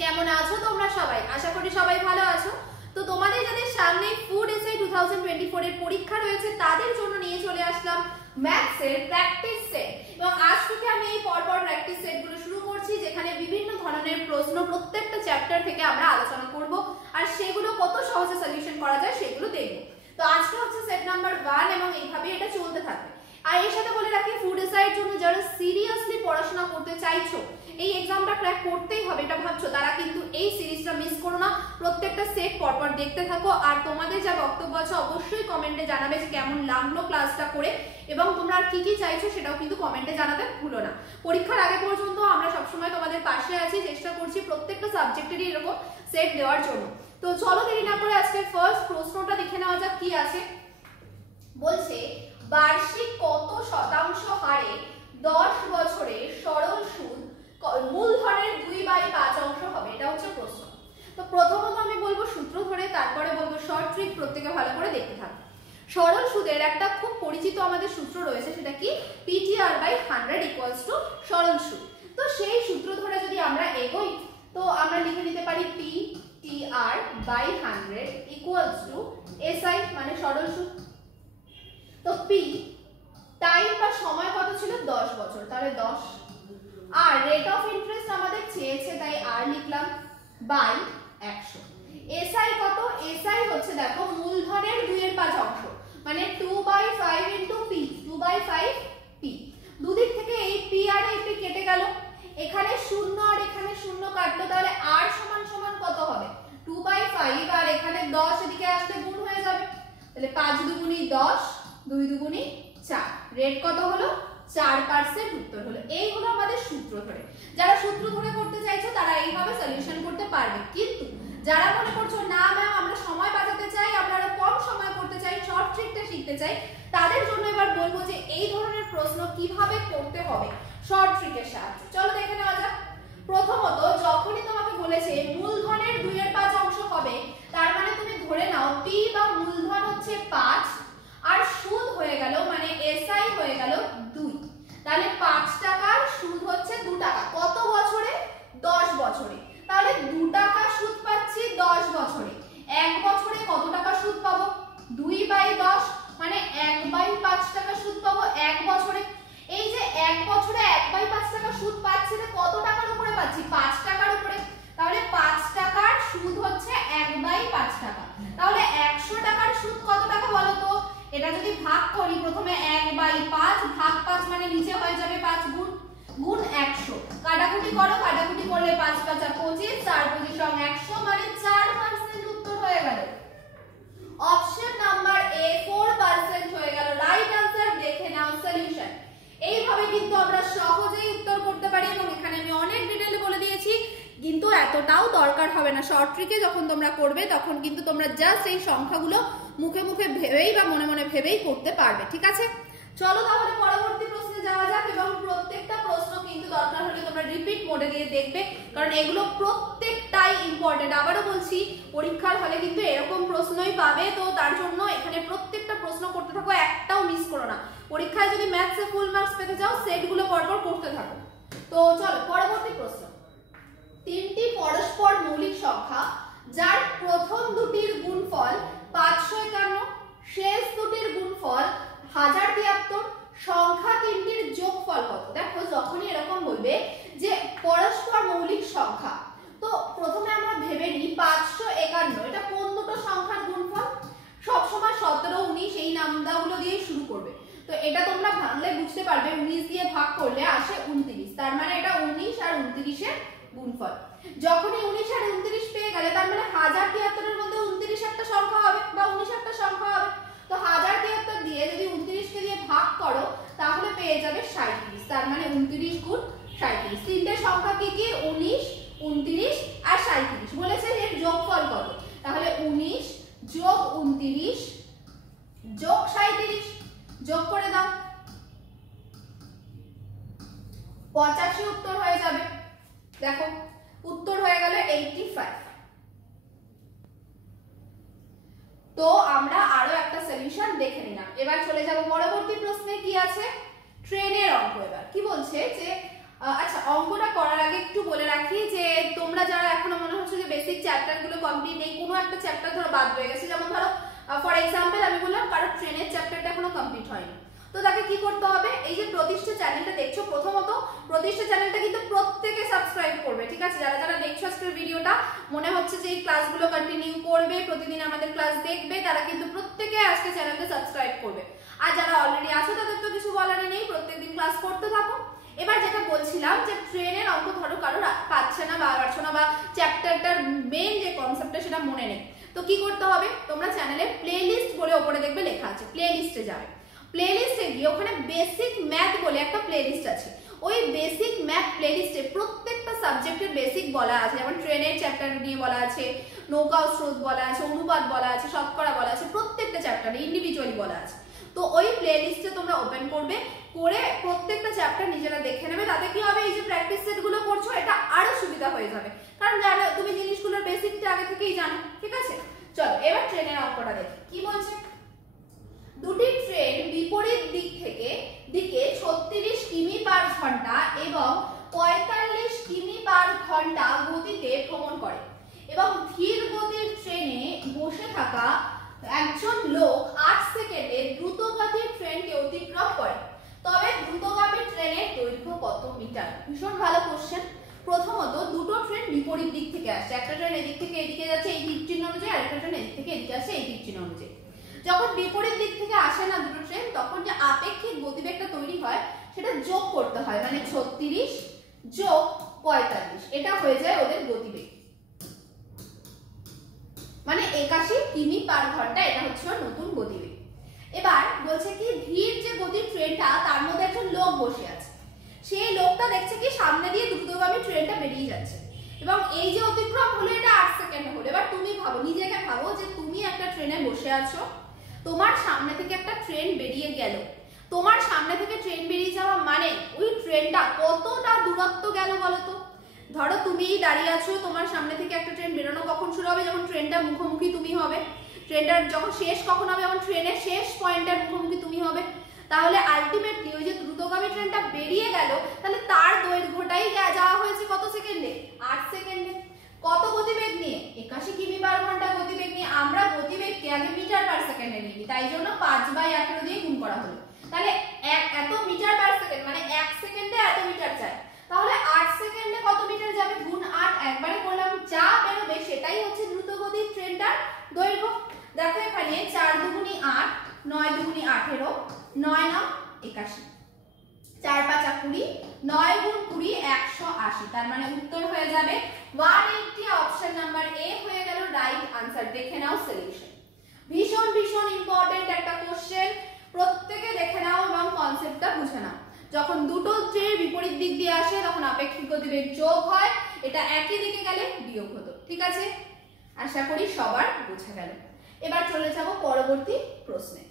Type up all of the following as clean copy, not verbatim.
কেমন আছো তোমরা সবাই? আশা করি সবাই ভালো আছো। তো তোমাদের যাদের সামনে ফুড এসআই 2024 এর পরীক্ষা রয়েছে তাদের জন্য নিয়ে চলে আসলাম ম্যাথস এর প্র্যাকটিস সেট। এবং আজ থেকে আমি এই পরপর প্র্যাকটিস সেটগুলো শুরু করছি, যেখানে বিভিন্ন ধরনের প্রশ্ন প্রত্যেকটা চ্যাপ্টার থেকে আমরা আলোচনা করব আর সেগুলো কত সহজে সলিউশন করা যায় সেগুলো দেখব। তো আজকে হচ্ছে সেট নাম্বার 1 এবং এইভাবে এটা চলতে থাকবে। আর এর সাথে বলে রাখি, ফুড এসআই এর জন্য যারা সিরিয়াসলি পড়াশোনা করতে চাইছো, এই এক্সামটা ক্র্যাক করতেই হবে এটা ভাবছো, তারা কিন্তু এই সিরিজটা মিস করো না। প্রত্যেকটা সেট পরপর দেখতে থাকো আর তোমাদের যা বক্তব্য আছে অবশ্যই কমেন্টে জানাবে যে কেমন লাগলো ক্লাসটা করে, এবং তোমরা আর কি কি চাইছো সেটাও কিন্তু কমেন্টে জানাতে ভুলো না। পরীক্ষার আগে পর্যন্ত আমরা সবসময় তোমাদের পাশে আছি, চেষ্টা করছি প্রত্যেকটা সাবজেক্টেরই এরকম সেট দেওয়ার জন্য। তো চলো দেরি না করে আজকে ফার্স্ট প্রশ্নটা দেখে নেওয়া যাক কি আছে। বলছে বার্ষিক কত শতাংশ হারে 10 বছরে সরল সুদ মূলধনের 2/5 অংশ হবে? এটা হচ্ছে প্রশ্ন। তো প্রথমত আমি বলবো সূত্র ধরে, তারপরে বলবো শর্ট ট্রিক, প্রত্যেকে ভালো করে দেখতে থাকবে। সরল সুদের একটা খুব পরিচিত আমাদের সূত্র রয়েছে, সেটা কি PTR/100 = সরল সুদ। তো সেই সূত্র ধরে যদি আমরা এগোই তো আমরা লিখে নিতে পারি PTR/100 = SI মানে সরল সুদ। তো P টাইম বা সময় কত ছিল? 10 বছর, তাহলে 10। আর রেট অফ ইন্টারেস্ট আমাদের চেয়েছে তাই আর লিখলাম বাই 100। এসআই কত? এসআই হচ্ছে দেখো মূলধনের 2/5 অংশ, মানে 2/5 ইনটু পি, 2/5 পি। দুদিক থেকে এই পি আর এই পি কেটে গেল, এখানে 0 আর এখানে 0 কাটলো, তাহলে আর সমান সমান কত হবে? 2/5 আর এখানে 10 এদিকে আসলে গুণ হয়ে যাবে, তাহলে 5 দুগুণী 10, 2 দুগুণী 4। রেট কত হলো? 4% উত্তর হলো। এই হলো আমাদের সূত্র ধরে। যারা সূত্র ধরে করতে চাইছো তারা এইভাবে সলিউশন করতে পারবে, কিন্তু যারা মনে করছো না ম্যাম আমরা সময় বাঁচাতে চাই, আমরা কম সময় করতে চাই, শর্ট ট্রিকটা শিখতে চাই, তাদের জন্য এবার বলবো যে এই ধরনের প্রশ্ন কিভাবে করতে হবে শর্ট ট্রিকের সাহায্যে। চলো দেখে নেওয়া যাক। প্রথমত যখনই তোমাকে বলেছে মূলধনের 2/5 অংশ হবে, তার মানে তুমি ধরে নাও পি বা মূলধন হচ্ছে 5 আর সুদ হয়ে গেল মানে এসআই হয়ে গেল 2, তাহলে 5 টাকার সুদ হচ্ছে 2 টাকা। কত বছরে? 10 বছরে। তাহলে 2 টাকা সুদ পাচ্ছি 10 বছরে। 1 বছরে কত টাকা সুদ পাবো? 2/10 মানে 1/5 টাকা সুদ পাবো 1 বছরে। এই যে 1 বছরে 1/5 টাকা সুদ পাচ্ছি, কত টাকার উপরে পাচ্ছি? 5 টাকার উপরে। তাহলে 5 টাকার সুদ হচ্ছে 1/5 টাকা। তাহলে 100 টাকার সুদ কত টাকা বলো তো? এটা যদি ভাগ করি, প্রথমে 1/5 ভাগ 5 মানে নিচে হয়ে যাবে 5 গুণ 100। কাটাকুটি করো, কাটাকুটি করলে 5 × 5 = 25, 4 × 25 = 100 মানে 4% উত্তর হয়ে গেল। অপশন নাম্বার এ 4% হয়ে গেল রাইট আনসার। দেখে নাও সলিউশন। এইভাবে কিন্তু আমরা সহজেই উত্তর করতে পারি, এবং এখানে আমি অনেক ডিটেইলে বলে দিয়েছি, কিন্তু এতটাও দরকার হবে না। শর্ট ট্রিকে যখন তোমরা করবে তখন কিন্তু তোমরা জাস্ট এই সংখ্যাগুলো মুখে মুখে ভেবেই বা মনে মনে ভেবেই করতে পারবে, ঠিক আছে? চলো তাহলে পরবর্তী প্রশ্নে যাওয়া যাক, এবং প্রত্যেকটা প্রশ্ন কিন্তু দরকার হলে তোমরা রিপিট মোডে দিয়ে দেখবে, কারণ এগুলো প্রত্যেকটাই ইম্পর্টেন্ট। আবারও বলছি, পরীক্ষার হলে কিন্তু এরকম প্রশ্নই পাবে, তো তার জন্য এখানে প্রত্যেকটা প্রশ্ন করতে থাকো, একটাও মিস করো না। পরীক্ষায় যদি ম্যাথসে ফুল মার্কস পেতে চাও সেটগুলো পরপর করতে থাকো। তো চলো পরবর্তী প্রশ্ন। 3টি পরস্পর মৌলিক সংখ্যা যার প্রথম দুটির গুণফল 551, শেষ দুটির গুণফল 1073, সংখ্যা 3টির যোগফল কত? দেখো যখনই এরকম বলবে যে পরস্পর মৌলিক সংখ্যা, তো প্রথমে আমরা ভেবে নিই 551 এটা কোন দুটো সংখ্যার গুণফল? সবসময় 17, 19 এই নামগুলো দিয়ে শুরু করবে। তো এটা তোমরা ভাঙলে বুঝতে পারবে, 19 দিয়ে ভাগ করলে আসে 29, তার মানে এটা 19 আর 29 এর গুণফল। যখনই 19 আর 29 পেয়ে গেলে তার মানে 1073 এর মধ্যে 29 একটা সংখ্যা হবে বা 19 একটা সংখ্যা হবে। তো 1073 দিয়ে যদি 29 কে দিয়ে ভাগ করো তাহলে পেয়ে যাবে 37, তার মানে 29 গুণ 37। তিনটে সংখ্যা কি কি? 19, 29 আর 37। বলেছে এর যোগফল কত? তাহলে 19 যোগ 29 যোগ 37 যোগ করে দাও, 85 উত্তর হয়ে যাবে। দেখো উত্তর হয়ে গেল 85। তো আমরা আরো একটা সলিউশন দেখে নিলাম। এবার চলে যাব পরবর্তী প্রশ্নে। কি আছে? ট্রেনের অঙ্ক। এবার কি বলছে যে আচ্ছা, অঙ্কটা করার আগে একটু বলে রাখি যে তোমরা যারা এখনো চ্যাপ্টারগুলো কমপ্লিট নেই, কোনো একটা চ্যাপ্টার ধরো বাদ রয়ে গেছে, যেমন ধরো ফর এক্সাম্পল আমি বললাম কারো ট্রেনের চ্যাপ্টারটা এখনো কমপ্লিট হয়নি, তো তাকে কি করতে হবে, এই যে প্রতিষ্ঠা চ্যানেলটা দেখছো, প্রথমত প্রতিষ্ঠা চ্যানেলটা কিন্তু প্রত্যেকে সাবস্ক্রাইব করবে, ঠিক আছে? যারা যারা দেখছো আজকের ভিডিওটা, মনে হচ্ছে যে এই ক্লাসগুলো কন্টিনিউ করবে, প্রতিদিন আমাদের ক্লাস দেখবে, তারা কিন্তু প্রত্যেকে আজকে চ্যানেলটা সাবস্ক্রাইব করবে। আর যারা অলরেডি আছো তাদের তো কিছু বলারই নেই, প্রত্যেকদিন ক্লাস করতে থাকো। এবার যেটা বলছিলাম যে ট্রেনের অঙ্ক ধরো কারো পাচ্ছে না বা পারছো না, বা চ্যাপ্টারটার মেইন যে কনসেপ্টটা সেটা মনে নেই, তো কি করতে হবে, তোমরা চ্যানেলে প্লেলিস্ট বলে ওপরে দেখবে লেখা আছে, প্লেলিস্টে যাবে, প্লেলিস্টে গিয়ে ওখানে বেসিক ম্যাথ বলে একটা প্লেলিস্ট আছে, ওই বেসিক ম্যাথ প্লেলিস্টে প্রত্যেকটা সাবজেক্টের বেসিক বলা আছে, যেমন ট্রেনের চ্যাপ্টার নিয়ে বলা আছে, নৌকা ও স্রোত বলা আছে, অনুপাত বলা আছে, শতকরা বলা আছে, প্রত্যেকটা চ্যাপ্টারে ইন্ডিভিজুয়ালি বলা আছে। তো ওই প্লেলিস্টে তোমরা ওপেন করবে, করে প্রত্যেকটা চ্যাপ্টার নিজেরা দেখে নেবে, তাতে কি হবে, এই যে প্র্যাকটিস সেটগুলো করছো এটা আরো সুবিধা হয়ে যাবে, কারণ জানো তুমি জিনিসগুলোর বেসিকটা আগে থেকেই জানো, ঠিক আছে? চলো এবার ট্রেনের অঙ্কটা দেখি কি বলছে। দুটি ট্রেন বিপরীত দিকে 36 কিমি পার ঘন্টা এবং 45 কিমি পার ঘন্টা গতিতে ভ্রমণ করে এবং ধীর গতির ট্রেনে বসে থাকা একজন লোক 8 সেকেন্ডে দ্রুতগতির ট্রেনকে অতিক্রম করে, তবে দ্রুতগামী ট্রেনের দৈর্ঘ্য কত মিটার? ভীষণ ভালো কোশ্চেন। প্রথমত দুটো ট্রেন বিপরীত দিক থেকে আসছে, একটা ট্রেন এদিক থেকে এদিকে যাচ্ছে এই দিক চিহ্ন অনুযায়ী, আরেকটা ট্রেন এদিক থেকে এদিকে আসছে এই দিক চিহ্ন অনুযায়ী। যখন বিপরীত দিক থেকে আসে না দুটো ট্রেন, তখন যে আপেক্ষিক গতিবেগটা তৈরি হয় সেটা যোগ করতে হয়, মানে 36 যোগ 45, এটা হয়ে যায় ওদের গতিবেগ, মানে 81 কিমি পার ঘন্টা, এটা হচ্ছে নতুন গতিবেগ। এবার বলছে কি ধীর যে গতির ট্রেনটা, তার মধ্যে একজন লোক বসে আছে, সেই লোকটা দেখছে কি সামনে দিয়ে দ্রুতগামী ট্রেনটা বেরিয়ে যাচ্ছে এবং এই যে অতিক্রম হলো এটা 8 সেকেন্ডে হলো। এবার তুমি ভাবো, নিজেকে ভাবো যে তুমি একটা ট্রেনে বসে আছো, তোমার সামনে থেকে একটা ট্রেন বেরিয়ে গেল, তোমার সামনে থেকে ট্রেন বেরিয়ে যাওয়া মানে ওই ট্রেনটা কতটা দূরত্ব গেল বলো তো? ধরো তুমি দাঁড়িয়ে আছো, তোমার সামনে থেকে একটা ট্রেন বেরোনো কখন শুরু হবে, যখন ট্রেনটা মুখোমুখি তুমি হবে, ট্রেনটার যখন শেষ কখন হবে, যখন ট্রেনের শেষ পয়েন্টের মুখোমুখি তুমি হবে, তাহলে আলটিমেটলি ওই যে দ্রুতগামী ট্রেনটা বেরিয়ে গেল, তাহলে তার দৈর্ঘ্যটাই যাওয়া হয়েছে কত সেকেন্ডে? 8 সেকেন্ডে। কত গতিবেগ নিয়ে? 81 কিমি পার ঘন্টা গতিবেগ নিয়ে। আমরা গতিবেগকে আগে মিটার পার সেকেন্ডে নিই, তাই জন্য 5/18 দিয়ে গুণ করা হলো। তাহলে এত মিটার পার সেকেন্ড মানে 1 সেকেন্ডে এত মিটার চাই, তাহলে 8 সেকেন্ডে কত মিটার যাবে? গুণ 8 একবারে করলাম, যা বেরোবে সেটাই হচ্ছে দ্রুতগতির ট্রেনটার দৈর্ঘ্য। দেখো এখানে 4 দুগুণী 8, 9 দুগুণী 18, 9 9 81, 4 5 20, 9 গুণ 20 180, তার মানে উত্তর হয়ে যাবে 180। অপশন নাম্বার এ হয়ে গেল রাইট আনসার। দেখে নাও সলিউশন, ভীষণ ভীষণ ইম্পর্টেন্ট একটা কোশ্চেন, প্রত্যেকে দেখে নাও এবং কনসেপ্টটা বুঝে নাও। যখন দুটো ট্রেন বিপরীত দিক দিয়ে আসে তখন আপেক্ষিক গতিবেগ যোগ হয়, এটা একই দিকে গেলে বিয়োগ হতো, ঠিক আছে? আশা করি সবার বোঝা গেল। এবার চলে যাব পরবর্তী প্রশ্নে।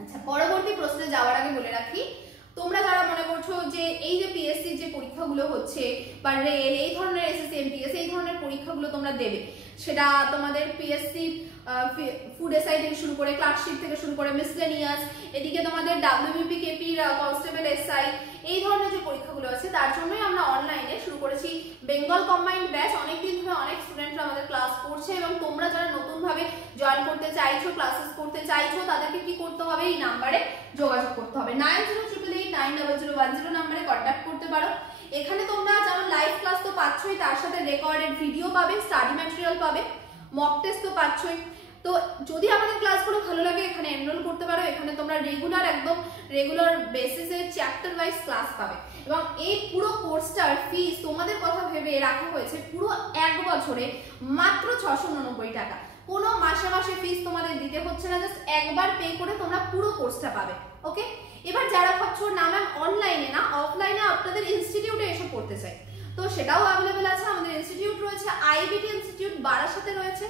আচ্ছা, পরবর্তী প্রশ্নে যাওয়ার আগে বলে রাখি, তোমরা যারা মনে করছো যে এই যে পিএসসি যে পরীক্ষাগুলো হচ্ছে বা রেল এই ধরনের এসএসসি এমটিএস এই ধরনের পরীক্ষাগুলো তোমরা দেবে, সেটা তোমাদের পিএসসি ফুড এসআই থেকে শুরু করে ক্লার্কশিপ থেকে শুরু করে মিসলেনিয়াস, এদিকে তোমাদের ডাব্লিউবিপি কেপি কনস্টেবল এসআই এই ধরনের যে পরীক্ষাগুলো আছে, তার জন্যই আমরা অনলাইনে শুরু করেছি বেঙ্গল কম্বাইন্ড ব্যাচ। অনেকদিন ধরে অনেক স্টুডেন্টরা আমাদের ক্লাস করছে এবং তোমরা যারা নতুনভাবে জয়েন করতে চাইছো, ক্লাসেস করতে চাইছো, তাদেরকে কি করতে হবে? এই নাম্বারে যোগাযোগ করতে হবে, 9088890010 নাম্বারে কন্ট্যাক্ট করতে পারো। এখানে তোমরা যেমন লাইভ ক্লাস তো পাচ্ছই, তার সাথে রেকর্ডেড ভিডিও পাবে, স্টাডি ম্যাটেরিয়াল পাবে, মক টেস্ট তো পাচ্ছই। তো যদি আমাদের ক্লাসগুলো ভালো লাগে এখানে এনরোল করতে পারো। এখানে তোমরা রেগুলার বেসিসে চ্যাপ্টার ওয়াইজ ক্লাস পাবে এবং এই পুরো কোর্সটার ফিস তোমাদের কথা ভেবে রাখা হয়েছে পুরো 1 বছরে মাত্র 699 টাকা। কোনো মাসে মাসে ফিস তোমাদের দিতে হচ্ছে না, জাস্ট একবার পে করে তোমরা পুরো কোর্সটা পাবে। ওকে, এবার যারা ভাবছো না ম্যাম অনলাইনে না অফলাইনে আপনাদের ইনস্টিটিউটে এসে পড়তে চাই, তো সেটাও অ্যাভেলেবেল আছে। আমাদের ইনস্টিটিউট রয়েছে আইবিটি ইনস্টিটিউট বারাসাতে রয়েছে,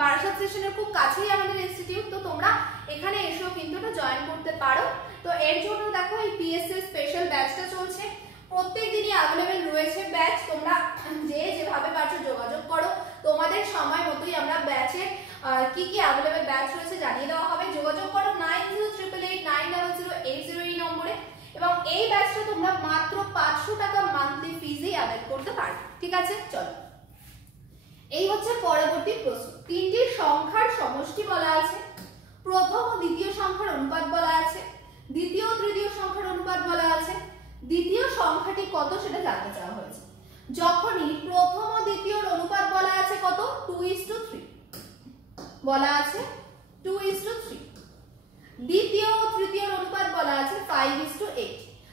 বারাসাত স্টেশনের খুব কাছেই আমাদের ইনস্টিটিউট। তো তোমরা এখানে এসেও কিন্তু এটা জয়েন করতে পারো। তো এর জন্য দেখো এই পিএসসি স্পেশাল ব্যাচটা চলছে, প্রত্যেক দিনই অ্যাভেলেবেল রয়েছে ব্যাচ। তোমরা যেভাবে পারছো যোগাযোগ করো, তোমাদের সময় মতোই আমরা ব্যাচের কি কি অ্যাভেলেবেল ব্যাচ রয়েছে জানিয়ে দেওয়া হবে। যোগাযোগ করো 9088890080 এই নম্বরে এবং এই ব্যাচটা তোমরা মাত্র 500 টাকা মান্থলি ফিজেই অ্যাভেল করতে পারো, ঠিক আছে? চলো এই হচ্ছে পরবর্তী প্রশ্ন। তিনটি সংখ্যার সমষ্টি বলা আছে, প্রথম ও দ্বিতীয় সংখ্যার অনুপাত বলা আছে, দ্বিতীয় ও তৃতীয় সংখ্যার অনুপাত বলা আছে, দ্বিতীয় সংখ্যাটি কত সেটা জানতে চাওয়া হয়েছে। যখনই প্রথম ও দ্বিতীয়র অনুপাত বলা আছে কত 2:3 বলা আছে 2:3, দ্বিতীয় ও তৃতীয়র অনুপাত বলা আছে 5:8।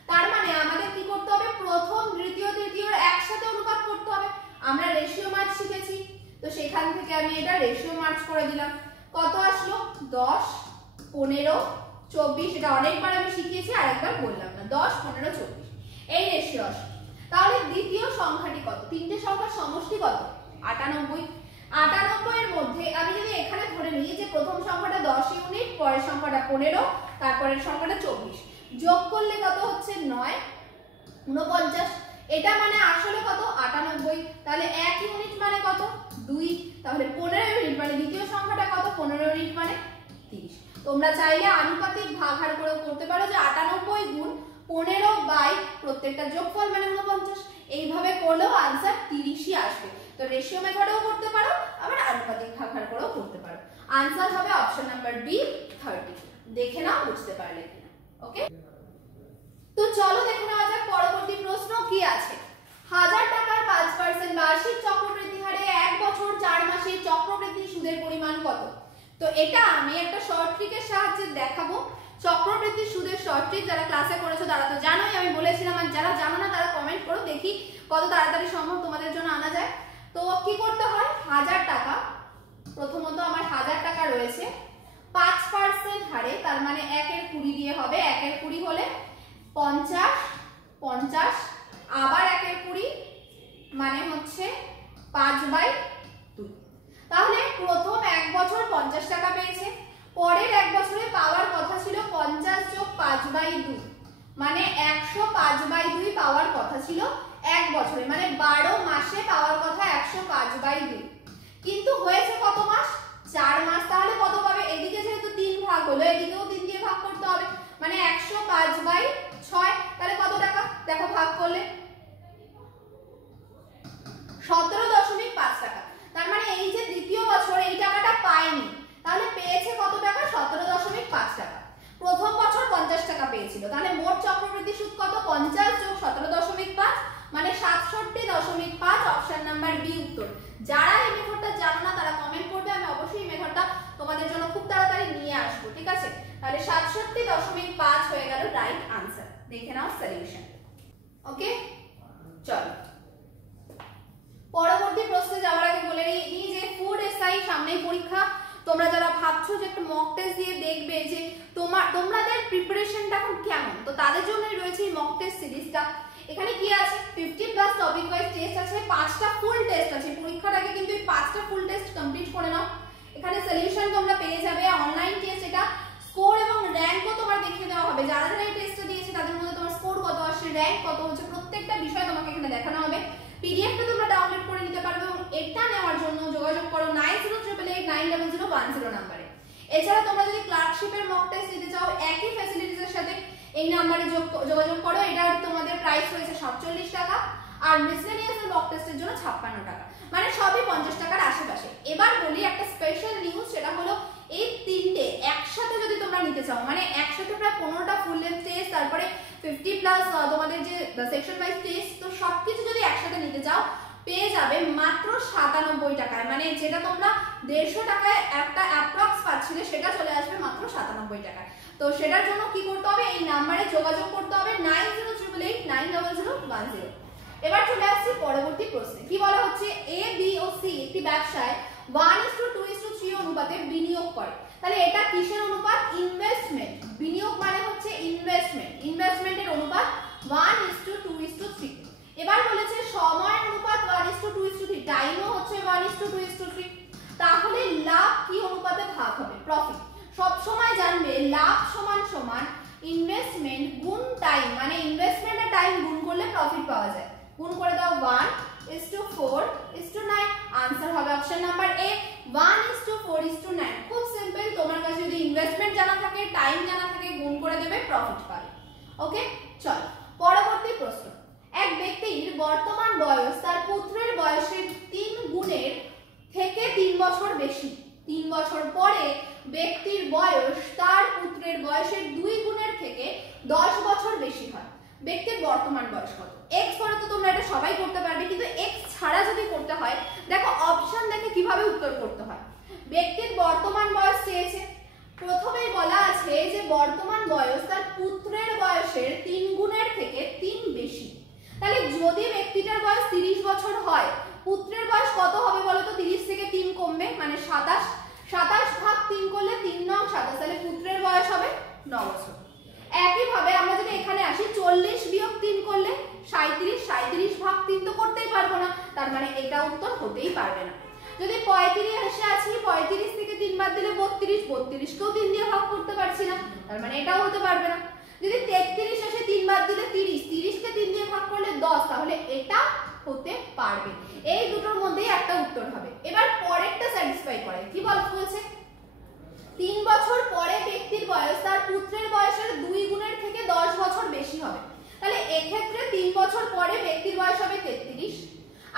তার মানে আমাদের কি করতে হবে, প্রথম দ্বিতীয় তৃতীয়র একসাথে অনুপাত করতে হবে। আমরা রেশিও মার্চ শিখেছি, তো সেখান থেকে আমি এটা রেশিও মার্চ করে দিলাম। কত আসলো 10 15 24, এটা অনেকবার আমি শিখিয়েছি আর একবার বললাম না, 10 15 24 এই রেশিও আসলো। তাহলে দ্বিতীয় সংখ্যাটি কত, তিনটে সংখ্যার সমষ্টি কত 98। 98 এর মধ্যে আমি যদি এখানে ধরে নিই যে প্রথম সংখ্যাটা 10 ইউনিট, পরের সংখ্যাটা 15, তারপরের সংখ্যাটা 24, যোগ করলে কত হচ্ছে 9 49, এটা মানে আসলে কত 98। তাহলে 1 ইউনিট মানে কত 2, তাহলে 15 ইউনিট মানে দ্বিতীয় সংখ্যাটা কত 15 ইউনিট মানে 30। তোমরা চাইলে আনুপাতিক ভাগাহার করে করতে পারো যে 98 গুণ 15 বাই প্রত্যেকটা যোগফল মানে 49, এইভাবে করলেও आंसर 30ই আসবে। তো রেশিও মেথডেও করতে পারো, আবার আনুপাতিক ভাগাহার করেও করতে পারো। आंसर হবে অপশন নাম্বার বি 30। দেখে নাও বুঝতে পারলে কিনা। ওকে, তো চলো দেখে নেওয়া যাক পরবর্তী প্রশ্ন কি আছে। 1000 টাকার 5% বার্ষিক চক্রবৃদ্ধি হারে 1 বছর 4 মাসে চক্রবৃদ্ধি সুদের পরিমাণ কত? তো এটা আমি একটা শর্ট ট্রিকের সাহায্যে দেখাবো। চক্রবৃদ্ধি সুদের শর্ট ট্রিক যারা ক্লাসে করেছো তারা তো জানোই, আমি বলেছিলাম, আর যারা জানো না তারা কমেন্ট করো, দেখি কত তাড়াতাড়ি সম্ভব তোমাদের জন্য আনা যায়। তো কি করতে হয়, 1000 টাকা, প্রথমত আমার 1000 টাকা রয়েছে 5% হারে, তার মানে 1 এর 20 দিয়ে হবে, 1 এর 20 হলে 50 50, আবার 1 এর 20 মানে হচ্ছে 5/2। তাহলে প্রথম 1 বছর 50 টাকা পেয়েছে, পরের 1 বছরে পাওয়ার কথা ছিল 50 যোগ 5/2, মানে 105/2 পাওয়ার কথা ছিল 1 বছরে, মানে 12 মাসে পাওয়ার কথা 105/2, কিন্তু হয়েছে কত মাস 4 মাস। তাহলে কত পাবে, এদিকে যেহেতু 3 ভাগ হলো এদিকেও 3 দিয়ে ভাগ করতে হবে, মানে 105/6, তাহলে কত টাকা দেখো ভাগ করলে 17.5 টাকা। তার মানে এই যে দ্বিতীয় বছর এই টাকাটা পায়নি, তাহলে পেয়েছে কত টাকা 17.5 টাকা। প্রথম বছর 50 টাকা পেয়েছিল, তাহলে মোট চক্রবৃদ্ধি সুদ কত 50 যোগ 17.5 মানে 67.5। অপশন নাম্বার বি উত্তর। যারা এই মেথডটা জানো না তারা কমেন্ট করবে, আমি অবশ্যই এই মেথডটা তোমাদের জন্য খুব তাড়াতাড়ি নিয়ে আসবো, ঠিক আছে। তাহলে 67.5 হয়ে গেল রাইট आंसर। দেখে নাও সলিউশন। ওকে, চলো পরবর্তী প্রশ্নে যাওয়ার আগে বলে নিই যে ফুড এসআই সামনেই পরীক্ষা। তোমরা যারা ভাবছো যে একটা মক টেস্ট দিয়ে দেখবে যে তোমাদের প্রিপারেশনটা এখন কেমন, তো তাদের জন্যই রয়েছে এই মক টেস্ট সিরিজটা। এখানে কি আছে 50+ টপিক ওয়াইজ টেস্ট আছে, 5টা ফুল টেস্ট আছে। পরীক্ষার আগে কিন্তু এই 5টা ফুল টেস্ট কমপ্লিট করে নাও। এখানে সলিউশন তোমরা পেয়ে যাবে, অনলাইন টেস্ট, এটা স্কোর এবং র্যাঙ্কও তোমার দেখিয়ে দেওয়া হবে। যারা যারা এই টেস্টটা দিয়েছে তাদের মধ্যে তোমার স্কোর কত আসছে, র্যাঙ্ক কত হচ্ছে, প্রত্যেকটা বিষয় তোমাকে এখানে দেখানো হবে। পিডিএফটা তোমরা ডাউনলোড করে নিতে পারবে এবং এটা নেওয়ার জন্য যোগাযোগ করো 9088890010 নম্বরে। এছাড়া তোমরা যদি ক্লার্কশিপের মক টেস্ট দিতে চাও একই ফ্যাসিলিটিসের সাথে এই নম্বরে যোগাযোগ করো। এটার তোমাদের প্রাইস রয়েছে 47 টাকা, আর মিসলেনিয়াসের মক টেস্টের জন্য 56 টাকা, মানে সবই 50 টাকার আশেপাশে। এবার বলি একটা স্পেশাল নিউজ, সেটা হলো এই তিনটে একসাথে যদি তোমরা নিতে চাও, মানে একসাথে প্রায় 15টা ফুল লেন্থ টেস্ট, তারপরে 50+ তোমাদের যে সেকশন ওয়াইজ টেস্ট, তো সবকিছু যদি একসাথে নিতে চাও পেয়ে যাবে মাত্র 97 টাকায়, মানে যেটা তোমরা 150 টাকায় একটা অ্যাপ্রক্স পাচ্ছিলে সেটা চলে আসবে মাত্র 97 টাকায়। তো সেটার জন্য কি করতে হবে, এই নাম্বারে যোগাযোগ করতে হবে 9088890010। এবার চলে আসছি পরবর্তী প্রশ্নে। কি বলা হচ্ছে, এ বি ও সি একটি ব্যবসায় 1:2:3 অনুপাতে বিনিয়োগ করে। তাহলে এটা কিসের অনুপাত, ইনভেস্টমেন্ট। বিনিয়োগ মানে হচ্ছে ইনভেস্টমেন্ট, ইনভেস্টমেন্টের অনুপাত 1:2:3। এবার বলেছে সময়ের অনুপাত 1:2:3, টাইমও হচ্ছে 1:2:3। তাহলে লাভ কি অনুপাতে ভাগ হবে, প্রফিট। সব সময় জানবে লাভ সমান সমান ইনভেস্টমেন্ট গুণ টাইম, মানে ইনভেস্টমেন্ট আর টাইম গুণ করলে প্রফিট পাওয়া যায়। গুণ করে দাও 1:4:9, आंसर হবে অপশন নাম্বার এ 1:4:9। খুব সিম্পল, তোমার কাছে যদি ইনভেস্টমেন্ট জানা থাকে টাইম জানা থাকে গুণ করে দেবে, প্রফিট পাবে। ওকে, চলো পরবর্তী প্রশ্ন। এক ব্যক্তির বর্তমান বয়স তার পুত্রের বয়সের 3 গুণের বয়স তার পুত্রের বয়সের 2 গুণের থেকে 10 বছর বেশি হয়, ব্যক্তির বর্তমান বয়স কত? এক্স করে তো তোমরা এটা সবাই করতে পারবে, কিন্তু এক্স ছাড়া যদি করতে হয় দেখো অপশন দেখে কিভাবে উত্তর করতে হয়। ব্যক্তির বর্তমান বয়স চেয়েছে, প্রথমেই বলা আছে যে বর্তমান বয়স তার পুত্রের বয়সের 3 গুণের থেকে 3 বেশি। তাহলে যদি ব্যক্তিটার বয়স 30 বছর হয়, পুত্রের বয়স কত হবে বলো তো? 30 থেকে 3 কমবে মানে 27, 27 ভাগ 3 করলে 3 নং 27, তাহলে পুত্রের বয়স হবে 9 বছর। একইভাবে আমরা যদি এখানে আসি 40 বিয়োগ 3 করলে 37, 37 ভাগ 3 তো করতেই পারবো না, তার মানে এটা উত্তর হতেই পারবে না। যদি 35 এসে আছি, 35 থেকে 3 বাদ দিলে 32, 32 কেও 3 দিয়ে ভাগ করতে পারছি না, তার মানে এটাও হতে পারবে না। যদি 33 এসে 3 বাদ দিলে 30, 30 কে 3 দিয়ে ভাগ করলে 10, তাহলে এটা হতে পারবে। এই দুটোর মধ্যেই একটা উত্তর হবে। এবার পরেরটা স্যাটিসফাই করে, কি বলছে? 3 বছর পরে ব্যক্তির বয়স তার পুত্রের বয়সের 2 গুণের থেকে 10 বছর বেশি হবে। তাহলে এক্ষেত্রে 3 বছর পরে ব্যক্তির বয়স হবে 33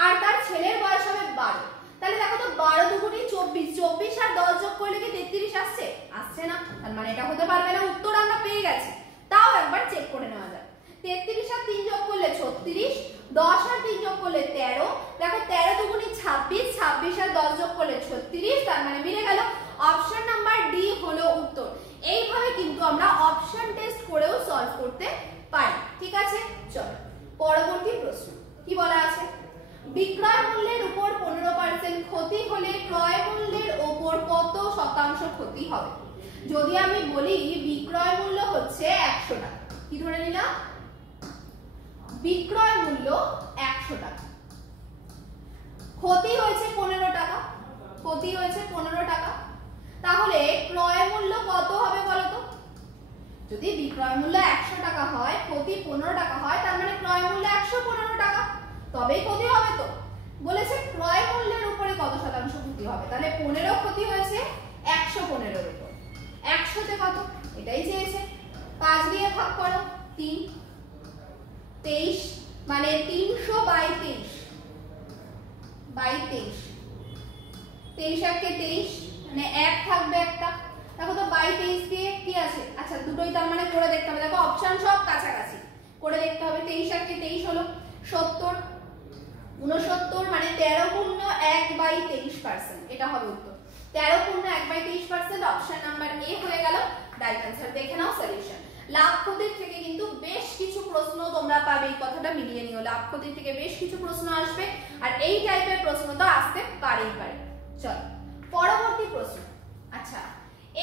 আর তার ছেলের বয়স হবে 12। তাহলে দেখো তো 12 দুগুণে 24, 24 আর 10 যোগ করলে কি 33 আসছে? আসছে না, তার মানে এটা হতে পারবে না। উত্তর আমরা পেয়ে গেছি, তাও একবার চেক করে নেওয়া যায়। 33 আর 3 যোগ করলে 36, 10 আর 3 যোগ করলে 13, দেখো 13 দুগুণে 26, 26 আর 10 যোগ করলে 36, তার মানে মিলে গেল। অপশন নাম্বার ডি হলো উত্তর। এইভাবে কিন্তু আমরা অপশন টেস্ট করেও সলভ করতে পারি। ঠিক আছে, চলো পরবর্তী প্রশ্ন কি বলা আছে? বিক্রয় মূল্যের উপর 15% ক্ষতি হলে ক্রয় মূল্যের উপর কত শতাংশ ক্ষতি হবে? যদি আমি বলি বিক্রয় মূল্য হচ্ছে 100 টাকা, কি ধরে নিলাম? বিক্রয় মূল্য 100 টাকা, ক্ষতি হয়েছে 15 টাকা, ক্ষতি হয়েছে 15 টাকা, তাহলে ক্রয় মূল্য কত হবে বলো তো? যদি বিক্রয় মূল্য 100 টাকা হয়, ক্ষতি 15 টাকা হয়, তার মানে ক্রয় মূল্য 115 টাকা, তবেই ক্ষতি হবে। তো বলেছে ক্রয় মূল্যের উপরে কত শতাংশ ক্ষতি হবে, তাহলে 15 ক্ষতি হয়েছে 115 এর উপর, 100 তে কত এটাই চেয়েছে। 5 দিয়ে ভাগ করো 3, 23 মানে 300 বাই 23, বাই 23, 23 একে 23 মানে 1 থাকবে একটা। দেখো তো বাই 23 দিয়ে কি আছে? আচ্ছা দুটোই তার মানে করে দেখতে হবে, দেখো অপশন সব কাছাকাছি, করে দেখতে হবে। 23 একে 23 হলো 70, 69 মানে 13 গুণ 1/23%, এটা হবে উত্তর। 13 গুণ 1/23%, অপশন নাম্বার এ হয়ে গেল রাইট आंसर। দেখে নাও সলিউশন। লাভ ক্ষতির থেকে কিন্তু বেশ কিছু প্রশ্ন তোমরা পাবে, এই কথাটা মিলিয়ে নিও। লাভ ক্ষতির থেকে বেশ কিছু প্রশ্ন আসবে, আর এই টাইপের প্রশ্ন তো আসতে পারেই পারে। চলো পরবর্তী প্রশ্ন। আচ্ছা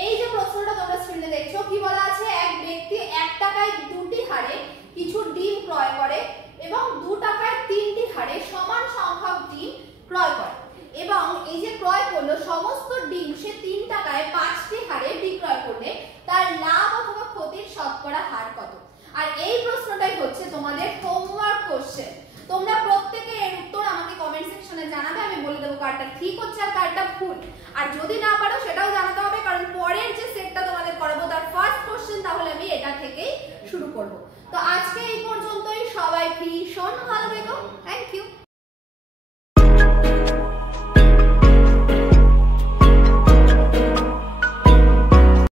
এই যে প্রশ্নটা তোমরা স্ক্রিনে দেখছো, কি বলা আছে? এক ব্যক্তি 1 টাকায় 2টি হারে কিছু ডিম ক্রয় করে এবং 2 টাকায় 3টি হারে সমান সংখ্যক ডিম ক্রয় করে, এবং এই যে ক্রয় করলো সমস্ত ডিম সে 3 টাকায় 5টি হারে বিক্রয় করলে তার লাভ অথবা ক্ষতির শতকরা হার কত? আর এই প্রশ্নটাই হচ্ছে তোমাদের হোমওয়ার্ক কোশ্চেন। তোমরা প্রত্যেকে এর উত্তর আমাকে কমেন্ট সেকশনে জানাবে, আমি বলে দেবো কারটা ঠিক হচ্ছে আর কারটা ভুল। আর যদি না পারো সেটাও জানাতে হবে, কারণ পরের যে সেটটা তোমাদের করাবো তার ফার্স্ট কোশ্চেন তাহলে আমি এটা থেকেই শুরু করব। তো আজকে এই পর্যন্তই, সবাই ভীষণ ভালো থেকো, থ্যাংক ইউ।